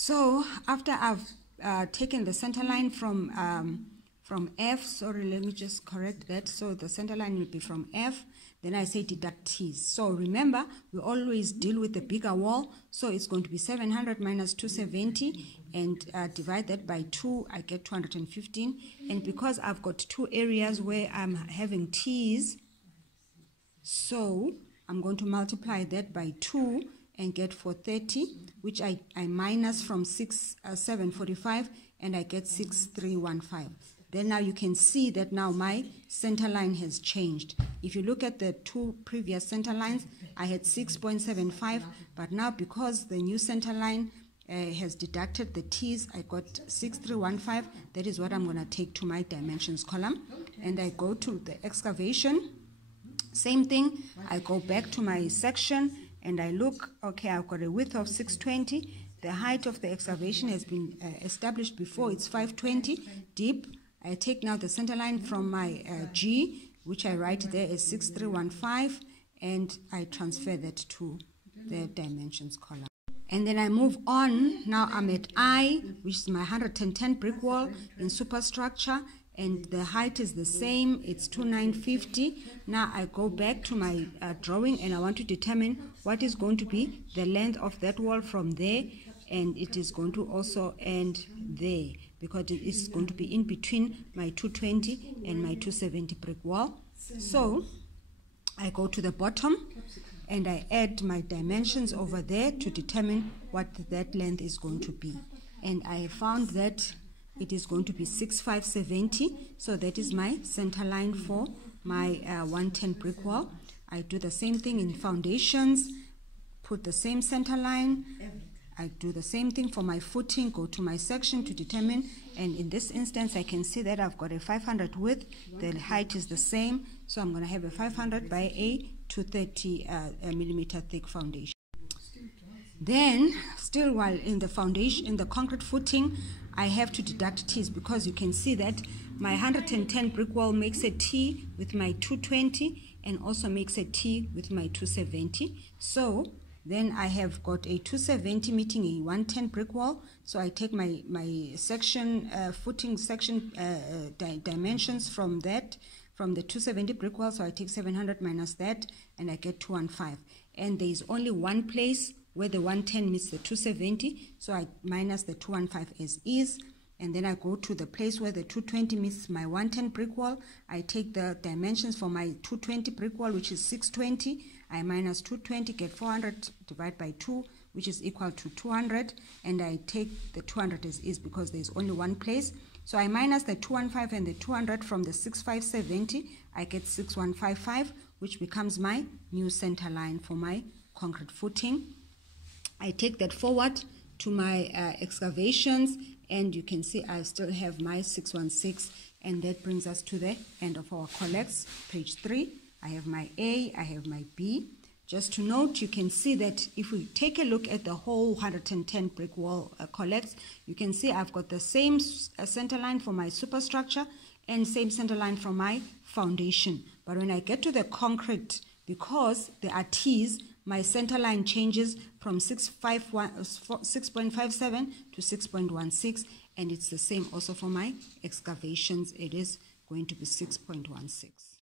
So after I've taken the center line from F, sorry, let me just correct that. So the center line will be from F, then I say deduct T's. So remember, we always deal with the bigger wall, so it's going to be 700 minus 270, and divide that by 2, I get 215. And because I've got two areas where I'm having T's, so I'm going to multiply that by 2 and get 430, which I minus from 745, and I get 6315. Then now you can see that now my center line has changed. If you look at the two previous center lines, I had 6.75, but now because the new center line has deducted the T's, I got 6315. That is what I'm going to take to my dimensions column. And I go to the excavation. Same thing, I go back to my section and I look, okay, I've got a width of 620. The height of the excavation has been established before, it's 520 deep. I take now the center line from my G, which I write there as 6315, and I transfer that to the dimensions column. And then I move on. Now I'm at I, which is my 110 brick wall in superstructure, and the height is the same, it's 2950. Now I go back to my drawing and I want to determine what is going to be the length of that wall from there, and it is going to also end there because it is going to be in between my 220 and my 270 brick wall. So I go to the bottom and I add my dimensions over there to determine what that length is going to be. And I found that it is going to be 6570, so that is my center line for my 110 brick wall. I do the same thing in foundations, put the same center line. I do the same thing for my footing, go to my section to determine, and in this instance I can see that I've got a 500 width, the height is the same, so I'm going to have a 500 by a 230 millimeter thick foundation. Then, still while in the foundation, in the concrete footing, I have to deduct T's because you can see that my 110 brick wall makes a T with my 220 and also makes a T with my 270. So then I have got a 270 meeting a 110 brick wall. So I take my section, footing section dimensions from that, from the 270 brick wall. So I take 700 minus that and I get 215. And there is only one place where the 110 meets the 270, so I minus the 215 as is, and then I go to the place where the 220 meets my 110 brick wall. I take the dimensions for my 220 brick wall, which is 620, I minus 220, get 400, divide by 2, which is equal to 200, and I take the 200 as is because there's only one place. So I minus the 215 and the 200 from the 6570, I get 6155, which becomes my new center line for my concrete footing. I take that forward to my excavations, and you can see I still have my 616, and that brings us to the end of our collects. Page 3, I have my A, I have my B. Just to note, you can see that if we take a look at the whole 110 brick wall collects, you can see I've got the same center line for my superstructure and same center line for my foundation. But when I get to the concrete, because there are T's, my center line changes from 6.57 to 6.16, and it's the same also for my excavations. It is going to be 6.16.